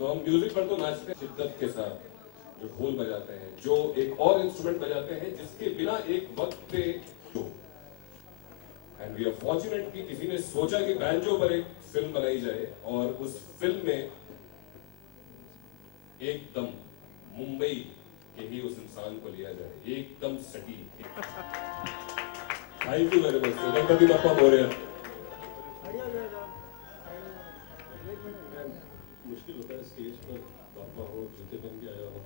तो हम म्यूजिक पर तो नाचते हैं शिद्दत के साथ, जो ढोल बजाते हैं, जो एक और इंस्ट्रूमेंट बजाते हैं जिसके बिना एक वक्त पे एंड वी आर फॉर्चुनेट कि किसी ने सोचा कि बैंजो पर एक फिल्म बनाई जाए और उस फिल्म में एकदम मुंबई के ही उस इंसान को लिया जाए, एकदम सटीक। Thank you very much. Ganpati Bappa Morya. मुश्किल होता है स्टेज पर बापा हो, जूते पहन के आया हो,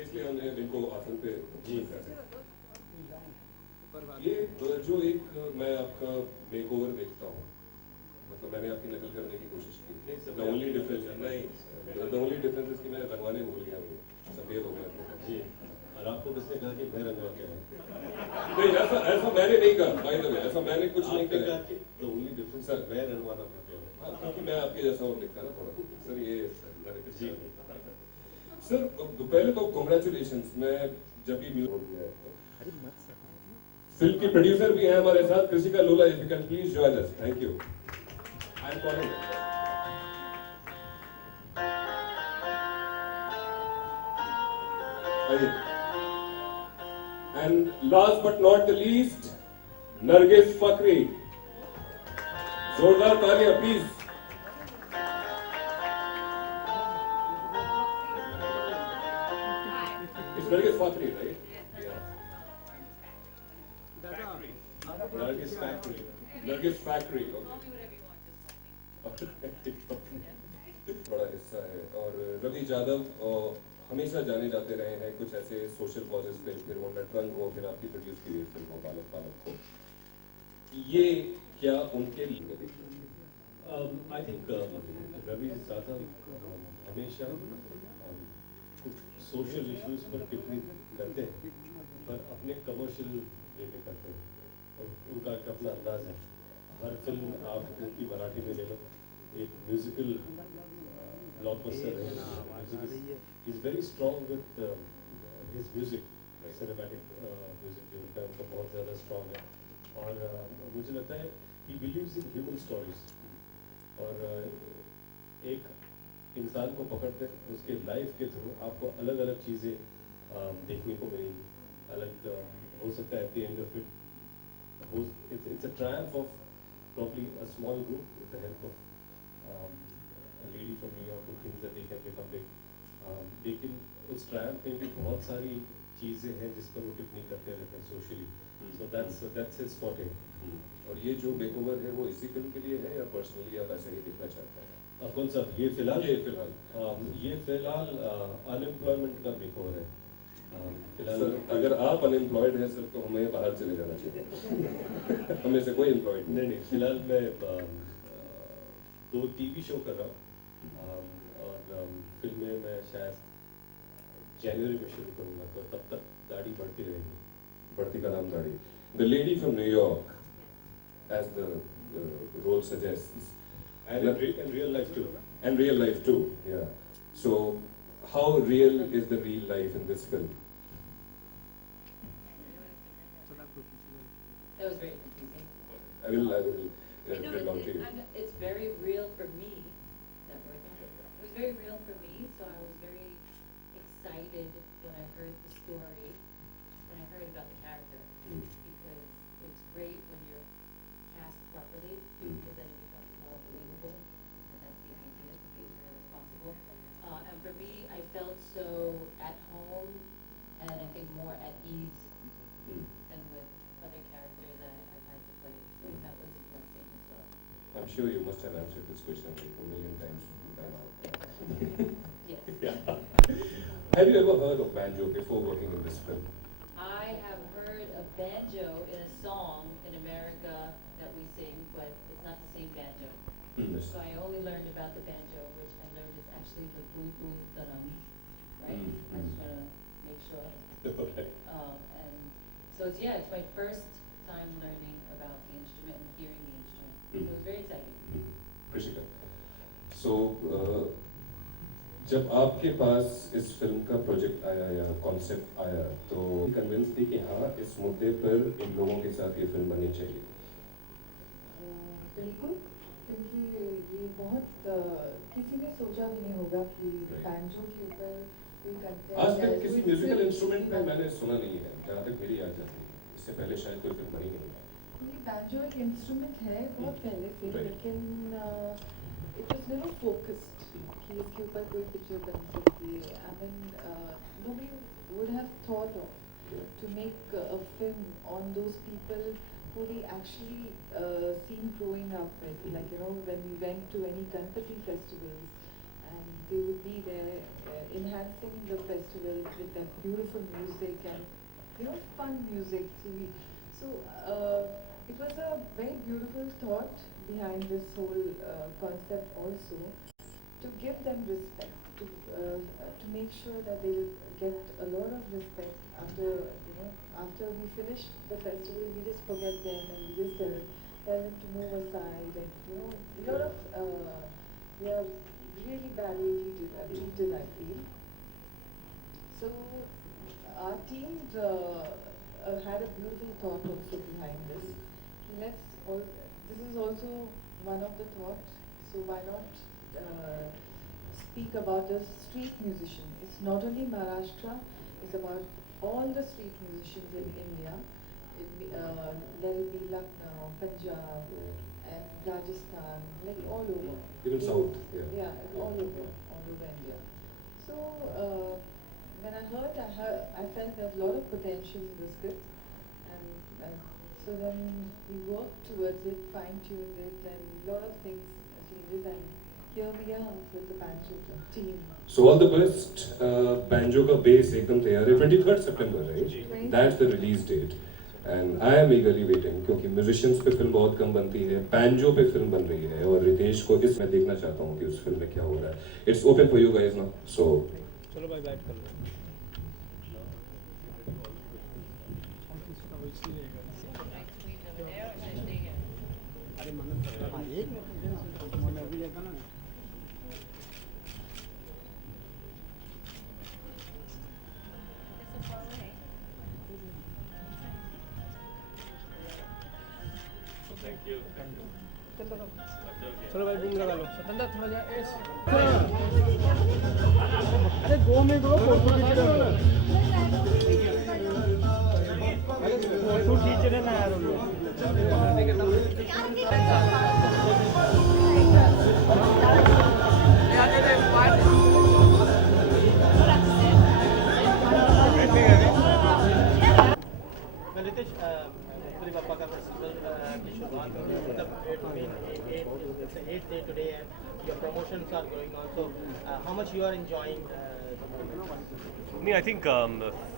इसलिए हमने इनको आसन पे जी करते। ये जो एक मैं आपका मेकओवर देखता हूँ, मतलब मैंने आपकी नकल करने की कोशिश की। द ओनली डिफरेंस इज कि मैं रंगवाने भूल गया, वो सफेद हो गया जी। और आपको किसने कहा कि मैं रंगवा के आया? नहीं, ऐसा मैंने नहीं कहा, बाय द वे, ऐसा मैंने कुछ नहीं कहा। द ओनली डिफरेंस सर मैं रंगवाना पड़ता हूँ, क्योंकि मैं आपके जैसा और दिखता ना थोड़ा सर। ये जी सर, पहले तो कांग्रेचुलेशंस। मैं जब भी म्यूजिक हो गया है, फिल्म के प्रोड्यूसर भी हैं हमारे साथ, Krishika Lola, if you can please join us. Thank you. I am calling. And last but not the least, Nargis Fakhri. जोरदार तालियां please. It's Nargis Fakhri, right? Nargis Factory. Nargis Factory. बड़ा हिस्सा है। और रवि यादव हमेशा जाने जाते रहे हैं कुछ ऐसे सोशल कॉजेज पे, फिर वो नटरंग हो, फिर आपकी प्रोड्यूस की हुई फिल्म हो बालक बालक को। ये क्या उनके लिए आई थिंक रवि ज्यादा हमेशा कुछ सोशल इश्यूज पर टिप्पणी करते हैं, पर अपने कमर्शियल वे में करते हैं। उनका एक अपना अंदाज है। हर फिल्म आप उनकी मराठी में ले लो, एक म्यूजिकल ब्लॉकबस्टर है। Is very strong with his music, cinematic music जो उनका बहुत ज़्यादा स्ट्रॉन्ग है। और मुझे लगता है he believes in human stories. और एक इंसान को पकड़ते उसके लाइफ के थ्रू आपको अलग अलग चीज़ें देखने को मिलेंगी। अलग हो सकता है at the end of it it's a triumph of probably a small group with the help of a lady from New York who thinks that they can become big. लेकिन उस triumph में भी बहुत सारी चीज़ें हैं जिस पर वो टिप्पणी करते रहते हैं socially. So that's his forte. और ये जो मेकओवर है वो इसी फिल्म के लिए है या पर्सनली आप ऐसे ही दिखना चाहते हैं? कौन सा? ये फिलहाल अनएम्प्लॉयमेंट का मेकओवर है। सर अगर आप अनएम्प्लॉयड हैं सर, तो हमें बाहर चले जाना चाहिए। हमें से कोई एम्प्लॉयड नहीं। फिलहाल मैं 2 टीवी शो कर रहा हूँ, और फिल्में मैं शायद जनवरी में शुरू करूँगा, तो तब तक दाढ़ी बढ़ती रहेगी। बढ़ती का नाम दाढ़ी। The lady from New York, as the role suggests, and real life too. And real life too, yeah. So how real is the real life in this film? That was very confusing. I will No, bring out to you. it's very real for me. That word. It was very real for me, so I was very excited when I heard the story, when I heard about the character, because it's great when you're cast properly, because then it becomes more believable, and that's the idea, to be as real as possible. And for me, I felt so at home, and I think more at ease than with other characters that I've had to play. So that was a blessing as well. I'm sure you must have answered this question like a million times by now. Yes. Yeah. Have you ever heard of banjo before working in this film? I have heard of banjo in a song in America that we sing, but it's not the same banjo. So I only learned about the banjo, which I learned is actually the boo taram, right? I just want to make sure. Okay. And so it's my first time learning about the instrument and hearing the instrument. So it was very exciting. कृषिका, so जब आपके पास इस film का project आया या concept आया, तो convince थी कि हाँ इस मुद्दे पर इन लोगों के साथ ये फिल्म बननी चाहिए? बिल्कुल, क्योंकि ये बहुत किसी ने सोचा भी नहीं होगा कि बैंजो के ऊपर कोई कंटेंट आज तक किसी म्यूजिकल इंस्ट्रूमेंट पे मैंने सुना नहीं है, जहाँ तक मेरी याद जाती है। इससे पहले शायद कोई फिल्म बनी नहीं है। ये बैंजो एक इंस्ट्रूमेंट है बहुत पहले से, Right. लेकिन इट वाज नेवर फोकस्ड कि इसके ऊपर कोई पिक्चर बन सकती है. I mean nobody would have thought of to make a film on those people who we actually seen growing up with. Like, you know, when we went to any Ganpati festivals and they would be there enhancing the festival with that beautiful music and, you know, fun music. So it was a very beautiful thought behind this whole concept also, to give them respect, to make sure that they will get a lot of respect after, you know, after we finish the festival. We just forget them and we just tell them to move aside, and, you know, a lot of we are really badly treated, I feel. So our team had a beautiful thought also behind this. This is also one of the thoughts, so why not speak about the street musician. It's not only Maharashtra, it's about all the street musicians in India. Let it be Lucknow, Punjab, and Rajasthan, like all over. Even South, Yeah, all over India. So when I felt there's a lot of potential in the script, and so then we worked towards it, fine-tuned it, and a lot of things changes, and here we are with the Banjo team. So all the best. Banjo का base एकदम तैयार है. 23rd September, right? That's the release date. And I am eagerly waiting, क्योंकि musicians पे film बहुत कम बनती है. Banjo पे फिल्म बन रही है और रितेश को इसमें देखना चाहता हूँ कि उस फिल्म में क्या हो रहा है. It's open for you guys now. So चलो भाई बैठ कर लो. अरे मन एक मिनट अभी लेगा ना. चलो भाई बूम लगा लो. स्वतंत्र थोड़ा जा अरे 2 मिनट रुको, फोटो खींच रहे हो. फोटो खींच रहे ना यार लोग. रितेश, गणपति बप्पा का फेस्टिवल की शुरुआत मतलब 8th day today, and your promotions are going on, so how much you are enjoying the moment? नहीं, आई थिंक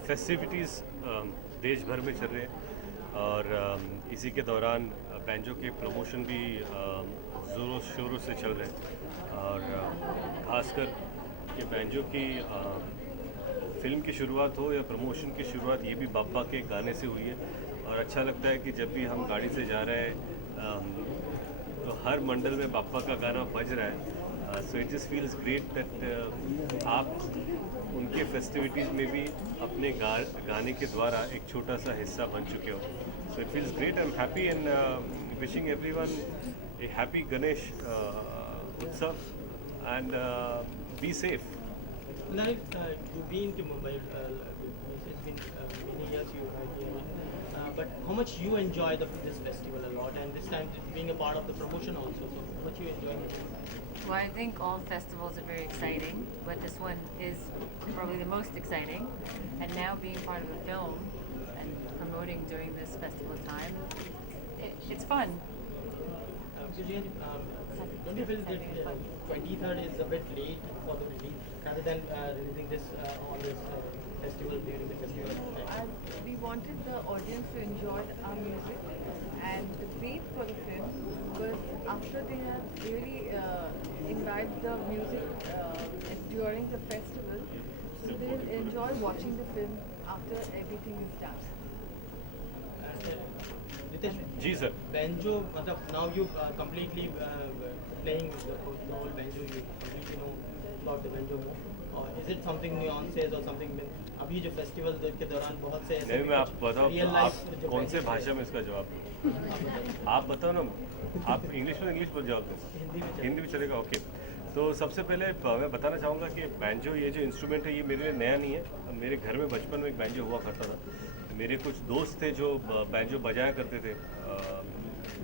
फेस्टिविटीज़ देश भर में चल रहे हैं और इसी के दौरान बैंजो के प्रमोशन भी ज़ोरों शोरों से चल रहे हैं और ख़ासकर ये बैंजो की फिल्म की शुरुआत हो या प्रमोशन की शुरुआत, ये भी बाप्पा के गाने से हुई है और अच्छा लगता है कि जब भी हम गाड़ी से जा रहे हैं तो हर मंडल में बाप्पा का गाना बज रहा है. So it just feels great that आप उनके फेस्टिविटीज़ में भी अपने गाने के द्वारा एक छोटा सा हिस्सा बन चुके हो. So it feels great. I am happy and wishing everyone a happy Ganesh Utsav and be safe. Like you've been to Mumbai, it's been many years you are here, but how much you enjoy this festival a lot, and this time being a part of the promotion also, so how much you enjoy it? Well, I think all festivals are very exciting, but this one is probably the most exciting. And now being part of the film and promoting during this festival time, it's fun. Don't you feel that 23rd is a bit late for the release, rather than releasing this on this festival, during the festival? We wanted the audience to enjoy our music, and the great for the film was after they have really imbibed the music during the festival, so they will enjoy watching the film after everything is done. Ritesh, ji sir. banjo, मतलब now you completely playing the whole banjo, you completely know about the banjo, or is it something nuances or something? अभी जो festival के दौरान बहुत से नहीं, मैं आप बताओ real आप life जो कौन से banjo भाषा में इसका जवाब दूँ. आप बताओ ना, आप इंग्लिश में इंग्लिश बोल जाओ तो हिंदी में चलेगा, ओके। तो सबसे पहले मैं बताना चाहूँगा कि बैंजो ये जो इंस्ट्रूमेंट है ये मेरे लिए नया नहीं है। मेरे घर में बचपन में एक बैंजो हुआ करता था। मेरे कुछ दोस्त थे जो बैंजो बजाया करते थे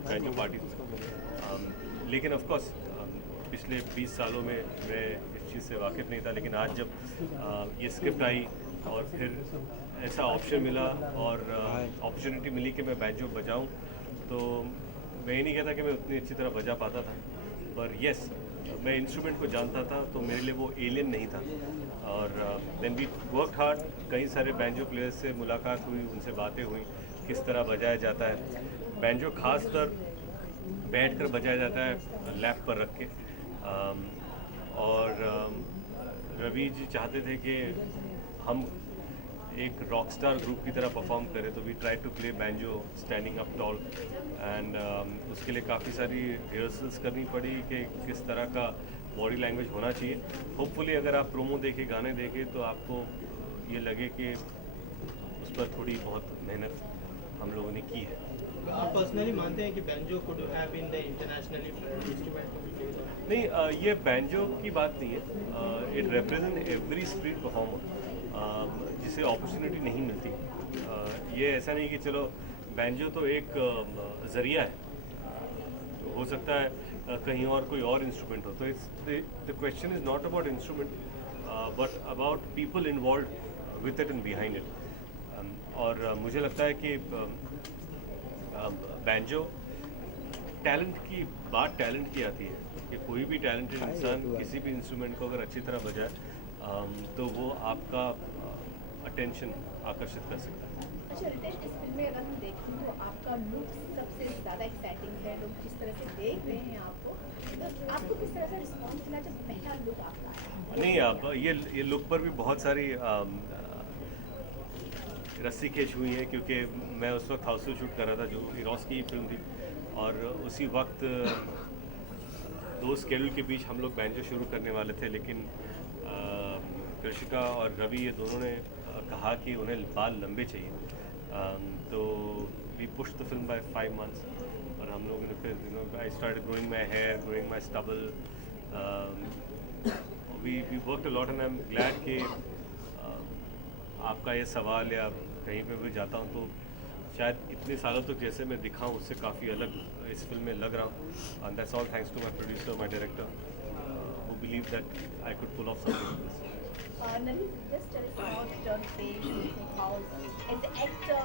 बैंजो पार्टी में। लेकिन ऑफ कोर्स पिछले 20 सालों में मैं इस चीज़ से वाकिफ़ नहीं था, लेकिन आज जब ये स्क्रिप्ट आई और फिर ऐसा ऑप्शन मिला और अपॉर्चुनिटी मिली कि मैं बैंजो बजाऊं, तो मैं ये नहीं कहता कि मैं उतनी अच्छी तरह बजा पाता था, पर यस मैं इंस्ट्रूमेंट को जानता था, तो मेरे लिए वो एलियन नहीं था। और देन वी वर्क हार्ड, कई सारे बैंजो प्लेयर्स से मुलाकात हुई, उनसे बातें हुई किस तरह बजाया जाता है। बैंजो खासकर बैठ कर बजाया जाता है लैप पर रख के। और रवि जी चाहते थे कि हम एक रॉक स्टार ग्रुप की तरह परफॉर्म करें, तो we try to play banjo standing up tall and उसके लिए काफ़ी सारी रिहर्सल्स करनी पड़ी कि किस तरह का बॉडी लैंग्वेज होना चाहिए। होपफुली अगर आप प्रोमो देखें, गाने देखें, तो आपको ये लगे कि उस पर थोड़ी बहुत मेहनत हम लोगों ने की है। आप पर्सनली मानते हैं कि banjo could have been the internationally instrument? नहीं, ये बैंजो की बात नहीं है। It represent every street performer जिसे अपॉर्चुनिटी नहीं मिलती। ये ऐसा नहीं कि चलो बैंजो तो एक ज़रिया है, हो सकता है कहीं और कोई और इंस्ट्रूमेंट हो। तो it's the question is not about instrument but about people involve with it and behind it. और मुझे लगता है कि बैंजो टैलेंट की बात टैलेंट की आती है कि कोई भी टैलेंटेड इंसान किसी भी इंस्ट्रूमेंट को अगर अच्छी तरह बजाए तो वो आपका अटेंशन आकर्षित कर सकता है। अच्छा रितेश, इस फिल्म में अगर हम देखें तो आपका लुक सबसे ज़्यादा एक्साइटिंग है। लोग जिस तरह से देख रहे हैं आपको, तो आपको किस तरह का रिस्पॉन्स मिला जब पहला लुक आपका आया? नहीं, अब ये लुक पर भी बहुत सारी रस्सी खींच हुई है, क्योंकि मैं उस वक्त हाउसफुल शूट कर रहा था, जो इरोस की फिल्म थी, और उसी वक्त दो स्केड्यूल के बीच हम लोग बैंजो शुरू करने वाले थे, लेकिन कृषिका और रवि ये दोनों ने कहा कि उन्हें बाल लंबे चाहिए। तो we push the film by 5 months, और हम लोगों ने फिर I started growing my hair, growing my stubble. We worked a lot and I am glad कि आपका ये सवाल या कहीं पे भी जाता हूँ तो शायद इतने सालों तक जैसे मैं दिखाऊँ उससे काफ़ी अलग इस फिल्म में लग रहा हूँ। And that's all thanks to my producer, my director, who believed that I could pull off something like this. Nani, just tell us about your face, how as an actor,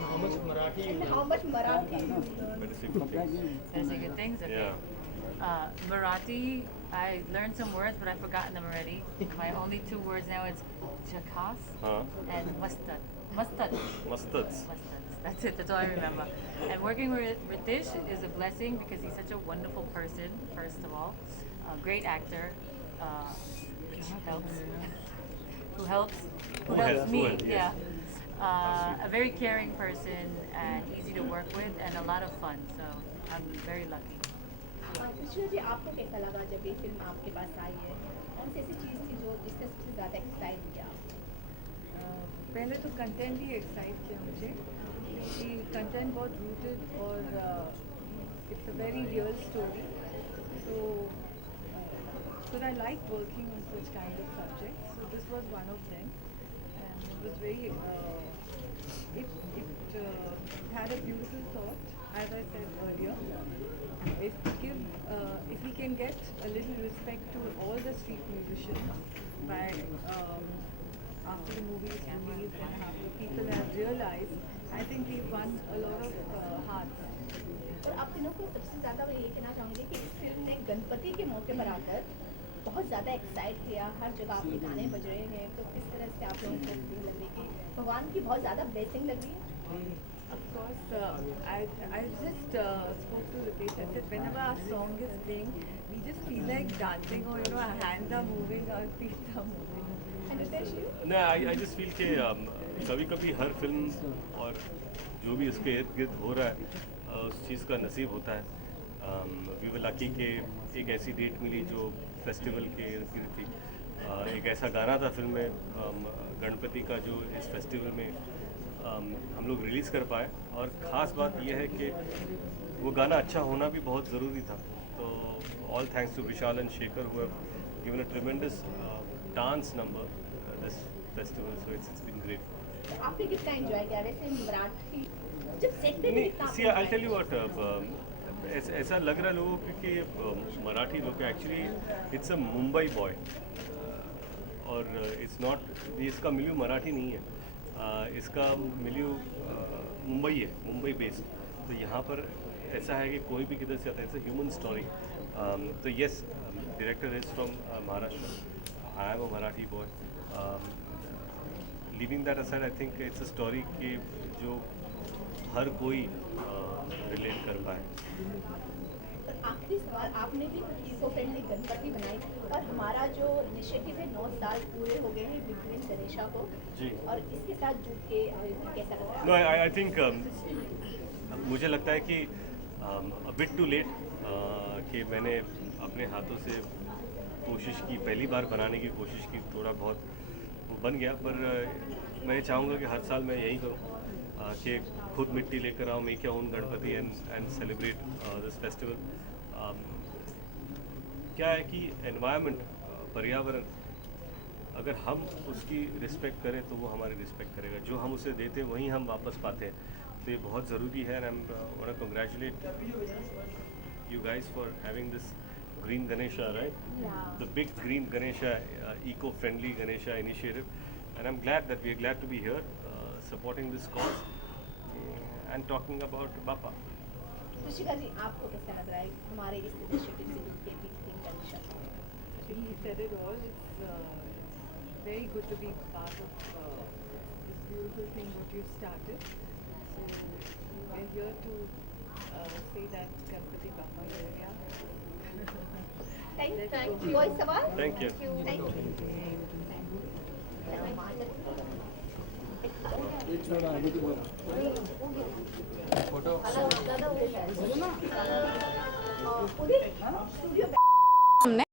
How much Marathi? and how much Marathi you learn. Better say good things. That's a good thing. Okay. Yeah. Marathi, I learned some words, but I've forgotten them already. My only 2 words now is chakas and mustard. Mustard. Mustads. Mustads. That's it. That's all I remember. And working with Ritesh is a blessing because he's such a wonderful person, first of all. A great actor, which helps. Who helps me. Yes. Yeah. A very caring person and easy to work with and a lot of fun. So I'm very lucky. Krishna ji, आपको कैसा लगा जब ये film आपके पास आई है? कौन सी ऐसी चीज़ थी जो जिससे सबसे ज़्यादा एक्साइट किया? पहले तो कंटेंट ही एक्साइट किया मुझे, क्योंकि कंटेंट बहुत रूटेड और it's a very real story, so I like working on such kind of subjects. So this was one of them, and it was very it had a beautiful thought, as I said earlier. If we can get a little respect to all the street musicians by after the movie is released and people have realized, I think we've won a lot of hearts. और आप तीनों को सबसे ज़्यादा मैं ये कहना चाहूँगी कि इस फिल्म ने गणपति के मौके पर आकर बहुत ज़्यादा एक्साइट किया। हर जगह आपके गाने बज रहे हैं, तो किस तरह से आप लोगों को फील लग रही है कि भगवान की बहुत ज़्यादा ब्लेसिंग लग रही है? Of course, I just spoke to Ritesh. I said whenever our song is playing, we just feel like dancing, or our hands are moving, our feet are moving. And Ritesh, you? नहीं, I just feel कि कभी-कभी हर film और जो भी उसके इर्द गिर्द हो रहा है उस चीज़ का नसीब होता है। वी वर लकी कि एक ऐसी डेट मिली जो फेस्टिवल के इर्द गिर्द थी। एक ऐसा गाना था फिल्म में गणपति का जो इस फेस्टिवल में हम लोग रिलीज़ कर पाए। और ख़ास बात यह है कि वो गाना अच्छा होना भी बहुत ज़रूरी था। तो all thanks to Vishal and Shekhar who have given a tremendous dance number this festival, so it's been great. तो आपने कितना एंजॉय किया वैसे मराठी जब सेट पे भी नहीं, कितना सी आई टेल यू व्हाट, ऐसा लग रहा है लोगों को कि मराठी लोग actually it's a Mumbai boy, और इट्स नॉट, इसका मिल्यू मराठी नहीं है, इसका मिल्यू मुंबई है, मुंबई बेस्ड। तो यहाँ पर ऐसा है कि कोई भी किधर से आता है, इट्स अ ह्यूमन स्टोरी। तो yes, director is from Maharashtra, I am a Marathi boy. Living that aside, I think it's a story कि जो हर कोई रिलेट कर पाए। और आखिरी सवाल, आपने भी इको फ्रेंडली गणपति बनाई और हमारा जो इनिशिएटिव है 9 साल पूरे हो गए हैं विघ्नेश गणेशा को जी। और इसके साथ जुड़ के कैसा लग रहा है? नो, आई थिंक मुझे लगता है कि बिट टू लेट कि मैंने अपने हाथों से कोशिश की, पहली बार बनाने की कोशिश की, थोड़ा बहुत वो बन गया, पर मैं चाहूँगा कि हर साल मैं यही करूँ कि खुद मिट्टी लेकर आऊँ, make your own Ganpati and celebrate this festival. क्या है कि एनवायरनमेंट, पर्यावरण, अगर हम उसकी रिस्पेक्ट करें तो वो हमारी रिस्पेक्ट करेगा। जो हम उसे देते हैं वहीं हम वापस पाते हैं। तो ये बहुत ज़रूरी है। And I am want to congratulate you guys for having this green Ganesha, right? Yeah. The big green Ganesha, eco-friendly Ganesha initiative, and I'm glad that we are glad to be here, supporting this cause and talking about Bappa. Rishika ji, आपको कैसा लग रहा है हमारे इस initiative से जुड़ के green Ganesha? He said it all. It's very good to be part of this beautiful thing what you started. So we're here to say that Ganpati Bappa Moria. Thank you. कोई सवाल? Thank you. Thank you. Photo